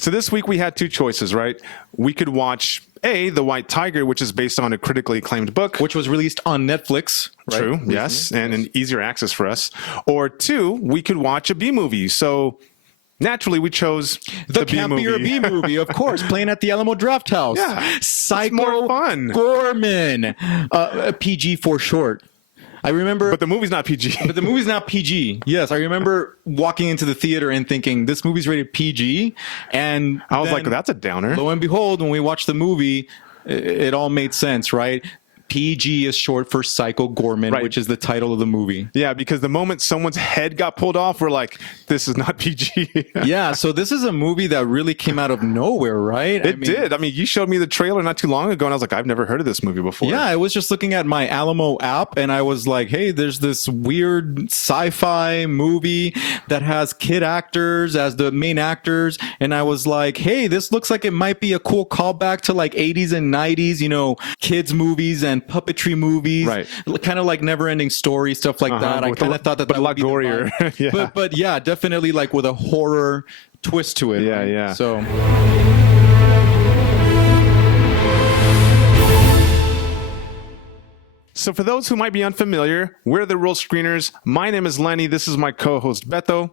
So this week we had two choices, right? We could watch The White Tiger, which is based on a critically acclaimed book. Which was released on Netflix. Right? True, yes, and an easier access for us. Or two, we could watch a B movie. So naturally, we chose the campier B movie, of course, playing at the Alamo Draft House. Yeah, Psycho more fun. Goreman, PG for short. I remember, but the movie's not PG. But the movie's not PG. Yes, I remember walking into the theater and thinking this movie's rated PG, and I was like, "That's a downer." Lo and behold, when we watched the movie, it all made sense, right? PG is short for Psycho Goreman, right, which is the title of the movie. Yeah, because the moment someone's head got pulled off, we're like, this is not PG. Yeah, so this is a movie that really came out of nowhere, right? It did. I mean, you showed me the trailer not too long ago, and I was like, I've never heard of this movie before. Yeah, I was just looking at my Alamo app, and I was like, hey, there's this weird sci-fi movie that has kid actors as the main actors, and I was like, hey, this looks like it might be a cool callback to like 80s and 90s, you know, kids movies and puppetry movies, right? Kind of like Never Ending Story, stuff like that. I kind of thought that a lot gorier. Yeah. But yeah, definitely like with a horror twist to it. Yeah, right? yeah. So. So for those who might be unfamiliar, we're the Real Screeners. My name is Lenny. This is my co-host, Beto.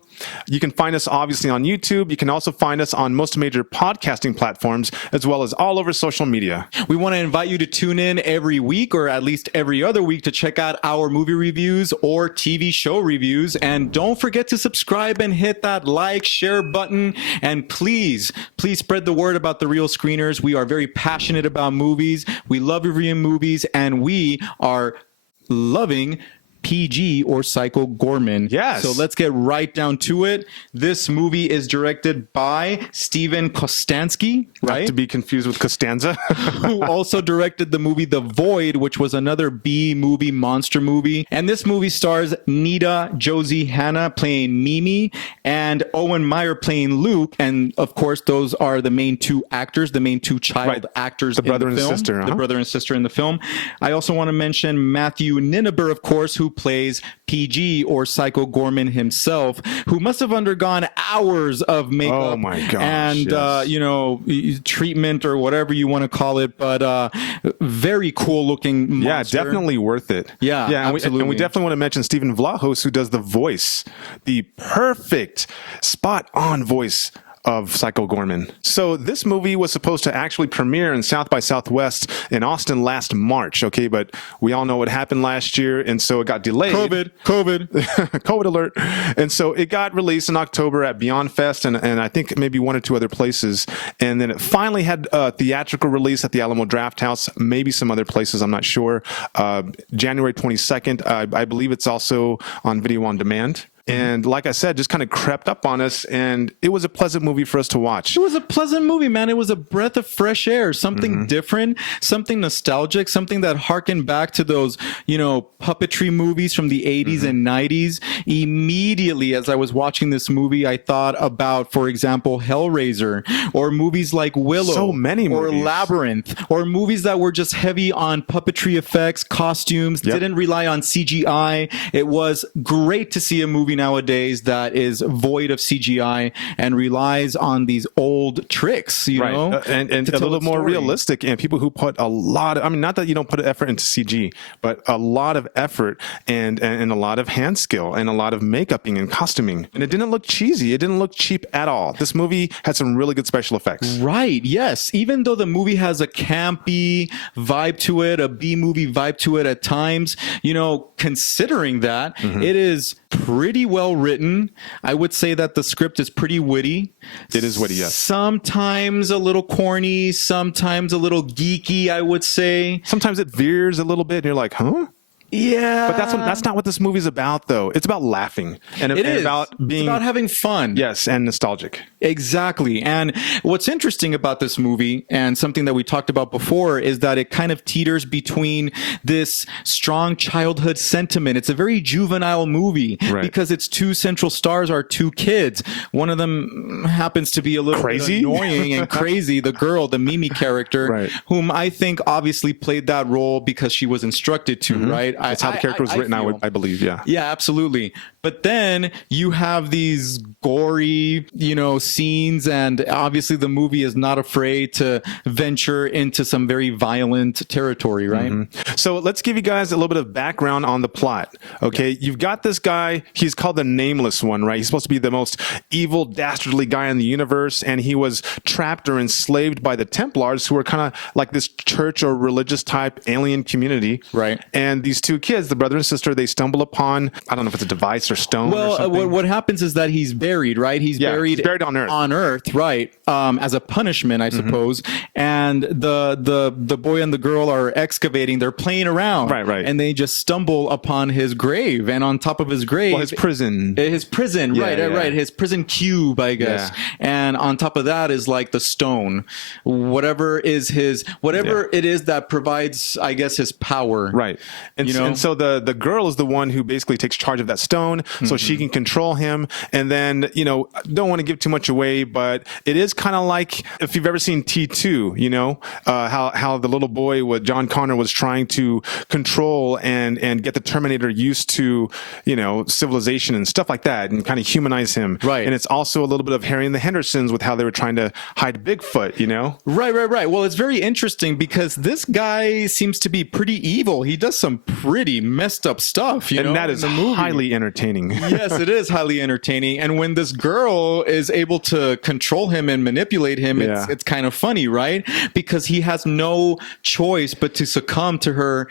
You can find us obviously on YouTube. You can also find us on most major podcasting platforms, as well as all over social media. We want to invite you to tune in every week, or at least every other week, to check out our movie reviews or TV show reviews. And don't forget to subscribe and hit that like, share button. And please spread the word about the Real Screeners. We are very passionate about movies. We love reviewing movies, and we are loving PG or Psycho Goreman. Yes. So let's get right down to it. This movie is directed by Steven Kostanski, right? Not to be confused with Costanza. Who also directed the movie The Void, which was another B movie, monster movie. And this movie stars Nita Josie Hanna playing Mimi and Owen Meyer playing Luke. And of course, those are the main two actors, the main two child actors, the brother in the and film, sister. The brother and sister in the film. I also want to mention Matthew Ninneber, of course, who plays PG or Psycho Goreman himself, who must have undergone hours of makeup oh my gosh, and yes. you know, treatment or whatever you want to call it, but very cool looking monster. Yeah, definitely worth it. Yeah, absolutely. And we definitely want to mention Stephen Vlahos, who does the voice, the perfect spot on voice of Psycho Goreman. So this movie was supposed to actually premiere in South by Southwest in Austin last March, okay? But we all know what happened last year, and so it got delayed. COVID alert. And so it got released in October at Beyond Fest and I think maybe one or two other places. And then it finally had a theatrical release at the Alamo Draft House, maybe some other places, I'm not sure. January 22nd. I believe it's also on video on demand. And like I said, just kind of crept up on us, and it was a pleasant movie for us to watch. It was a pleasant movie, man. It was a breath of fresh air, something different, something nostalgic, something that harkened back to those, you know, puppetry movies from the 80s and 90s. Immediately, as I was watching this movie, I thought about, for example, Hellraiser, or movies like Willow, so many movies. Or Labyrinth, or movies that were just heavy on puppetry effects, costumes, didn't rely on CGI. It was great to see a movie nowadays that is void of CGI and relies on these old tricks, you know, and a little more realistic, and people who put a lot of, I mean, not that you don't put effort into CG, but a lot of effort and a lot of hand skill and a lot of makeuping and costuming. And it didn't look cheesy. It didn't look cheap at all. This movie had some really good special effects. Right. Yes. Even though the movie has a campy vibe to it, a B movie vibe to it at times, you know, considering that, it is pretty well written. I would say that the script is pretty witty. It is witty, yes. Sometimes a little corny, sometimes a little geeky, I would say. Sometimes it veers a little bit and you're like, huh? Yeah. But that's not what this movie's about, though. It's about laughing and about being... It's about having fun. Yes, and nostalgic. Exactly. And what's interesting about this movie, and something that we talked about before, is that it kind of teeters between this strong childhood sentiment. It's a very juvenile movie because its two central stars are two kids. One of them happens to be a little crazy, annoying and crazy, the girl, the Mimi character, whom I think obviously played that role because she was instructed to, right? That's how the character was written, feel. I believe. Yeah. Yeah, absolutely. But then you have these gory, scenes, and obviously the movie is not afraid to venture into some very violent territory, right? So let's give you guys a little bit of background on the plot. Okay, you've got this guy. He's called the Nameless One, right? He's supposed to be the most evil, dastardly guy in the universe, and he was trapped or enslaved by the Templars, who are kind of like this church or religious type alien community, right? And these two kids, the brother and sister, they stumble upon, I don't know if it's a device or stone. Well, or something. What happens is that he's buried, right? He's buried on Earth. On Earth, right? As a punishment, I suppose. And the boy and the girl are excavating. They're playing around, right, and they just stumble upon his grave. And on top of his grave, his prison, right, his prison cube, I guess. Yeah. And on top of that is like the stone, whatever it is that provides, I guess, his power, right? And so the girl is the one who basically takes charge of that stone, so she can control him. And then don't want to give too much away, but it is kind of like if you've ever seen T2, how the little boy with John Connor was trying to control and get the Terminator used to civilization and stuff like that, and kind of humanize him, right? And it's also a little bit of Harry and the Hendersons with how they were trying to hide Bigfoot, Right. Well, it's very interesting because this guy seems to be pretty evil. He does some pretty messed up stuff, and that is highly entertaining. Yes, it is highly entertaining. And when this girl is able to control him and manipulate him, it's kind of funny, right? Because he has no choice but to succumb to her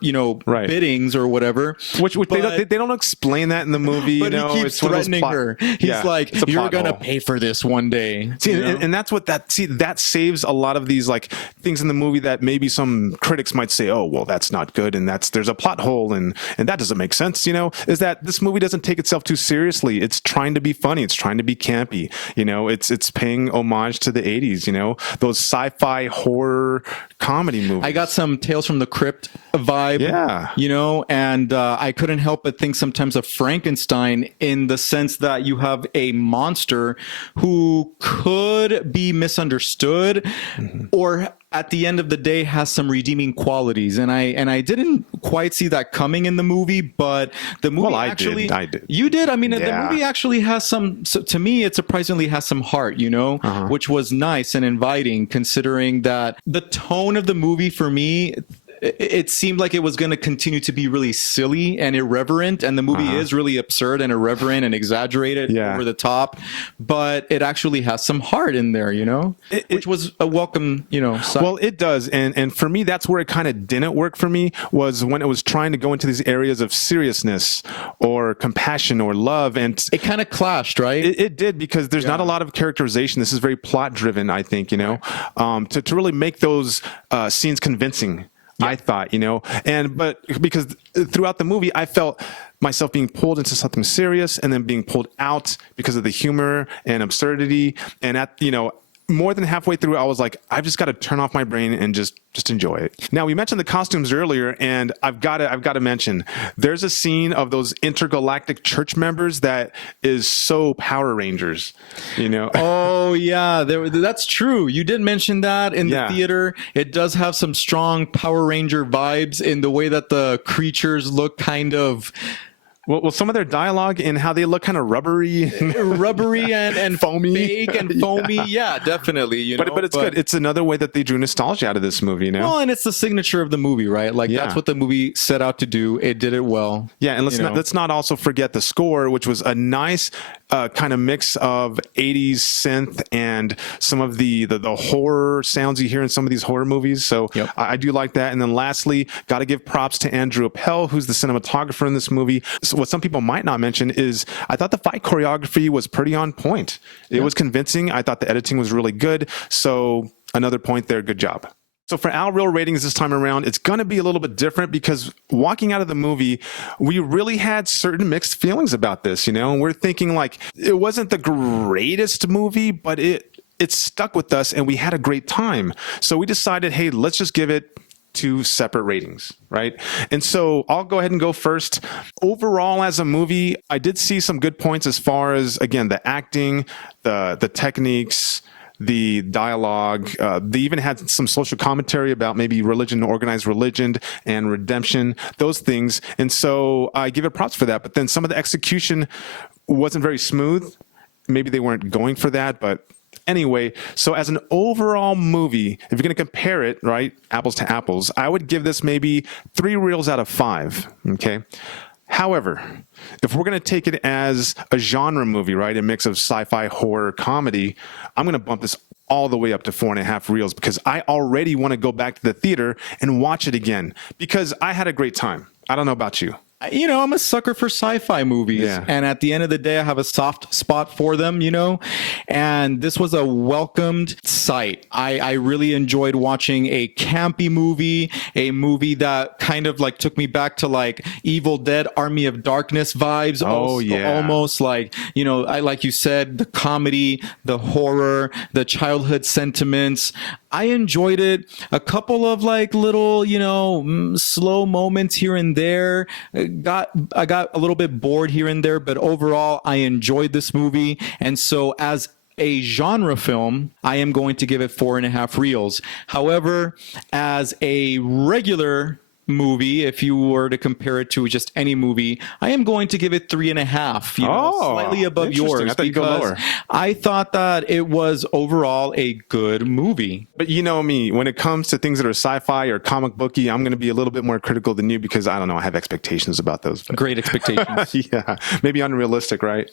biddings or whatever. Which they don't explain that in the movie. But he keeps threatening her. He's like, "You're gonna pay for this one day." See, and that's what that saves a lot of these like things in the movie that maybe some critics might say, "Oh, well, that's not good," and there's a plot hole, and that doesn't make sense. Is that this movie doesn't take itself too seriously. It's trying to be funny. It's trying to be campy. It's paying homage to the 80s. Those sci-fi horror comedy movies. I got some Tales from the Crypt vibe. Yeah. And I couldn't help but think sometimes of Frankenstein in the sense that you have a monster who could be misunderstood or at the end of the day has some redeeming qualities, and I didn't quite see that coming in the movie, but the movie I did. You did? I mean, the movie actually has some, so to me, it surprisingly has some heart, which was nice and inviting, considering that the tone of the movie for me, it seemed like it was going to continue to be really silly and irreverent, and the movie is really absurd and irreverent and exaggerated over the top, but it actually has some heart in there, which was a welcome, side. Well, it does, and for me, that's where it kind of didn't work for me, was when it was trying to go into these areas of seriousness or compassion or love, and it kind of clashed, right? It did, because there's not a lot of characterization. This is very plot driven, I think, to really make those scenes convincing. I thought, but because throughout the movie, I felt myself being pulled into something serious and then being pulled out because of the humor and absurdity. And more than halfway through, I was like, I've just got to turn off my brain and just enjoy it. Now, we mentioned the costumes earlier, and I've got to mention, there's a scene of those intergalactic church members that is so Power Rangers, Oh yeah, that's true. You did mention that in the theater. It does have some strong Power Ranger vibes in the way that the creatures look kind of... Well, some of their dialogue and how they look kind of rubbery and foamy, fake and foamy. Yeah, definitely. But it's good. It's another way that they drew nostalgia out of this movie. Well, and it's the signature of the movie, right? Like that's what the movie set out to do. It did it well. Yeah, and let's not also forget the score, which was a nice kind of mix of 80s synth and some of the horror sounds you hear in some of these horror movies. So I do like that. And then lastly, got to give props to Andrew Appel, who's the cinematographer in this movie. So what some people might not mention is I thought the fight choreography was pretty on point. It was convincing. I thought the editing was really good. So another point there. Good job. So for our real ratings this time around, it's going to be a little bit different because walking out of the movie, we really had certain mixed feelings about this, and we're thinking like it wasn't the greatest movie, but it stuck with us and we had a great time. So we decided, hey, let's just give it 2 separate ratings, right? And so I'll go ahead and go first. Overall, as a movie, I did see some good points as far as, again, the acting, the techniques, the dialogue. They even had some social commentary about maybe religion, organized religion, and redemption, those things. And so I give it props for that. But then some of the execution wasn't very smooth. Maybe they weren't going for that, but anyway, so as an overall movie, if you're going to compare it, right, apples to apples, I would give this maybe 3 reels out of 5, okay? However, if we're going to take it as a genre movie, right, a mix of sci-fi, horror, comedy, I'm going to bump this all the way up to 4.5 reels because I already want to go back to the theater and watch it again because I had a great time. I don't know about you. You know, I'm a sucker for sci-fi movies. Yeah. And at the end of the day, I have a soft spot for them, you know, and this was a welcomed sight. I really enjoyed watching a campy movie, a movie that kind of like took me back to like Evil Dead, Army of Darkness vibes. Almost like, you know, like you said, the comedy, the horror, the childhood sentiments. I enjoyed it. A couple of like little, you know, slow moments here and there. I got a little bit bored here and there, but overall I enjoyed this movie. And so as a genre film, I am going to give it 4.5 reels. However, as a regular movie, if you were to compare it to just any movie, I am going to give it 3.5. You know, slightly above yours. I thought you'd go lower. I thought that it was overall a good movie. But you know me, when it comes to things that are sci-fi or comic booky, I'm going to be a little bit more critical than you because I don't know, I have expectations about those. Great expectations. Yeah, maybe unrealistic, right?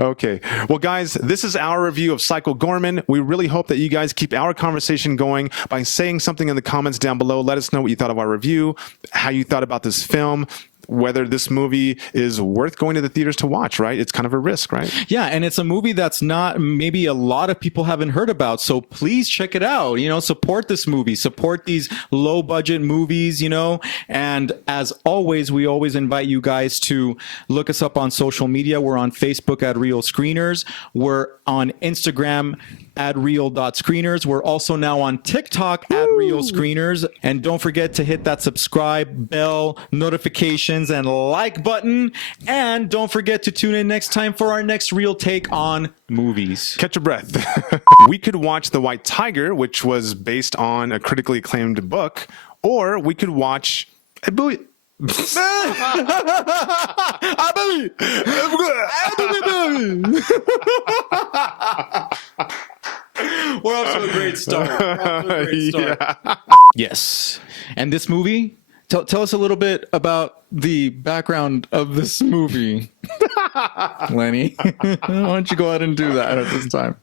Okay. Well, guys, this is our review of Psycho Goreman. We really hope that you guys keep our conversation going by saying something in the comments down below. Let us know what you thought of our review, how you thought about this film, whether this movie is worth going to the theaters to watch, right? It's kind of a risk, right? Yeah, and it's a movie that's not maybe a lot of people haven't heard about. So please check it out. You know, support this movie, support these low budget movies, you know. And as always, we always invite you guys to look us up on social media. We're on Facebook at Real Screeners. We're on Instagram at real.screeners. We're also now on TikTok at Real Screeners. And don't forget to hit that subscribe bell, notifications, and like button. And don't forget to tune in next time for our next real take on movies. Catch your breath. We could watch The White Tiger, which was based on a critically acclaimed book, or we could watch We're off to a great start. Yeah. Yes. And this movie, tell us a little bit about the background of this movie. Lenny, why don't you go ahead and do that at this time?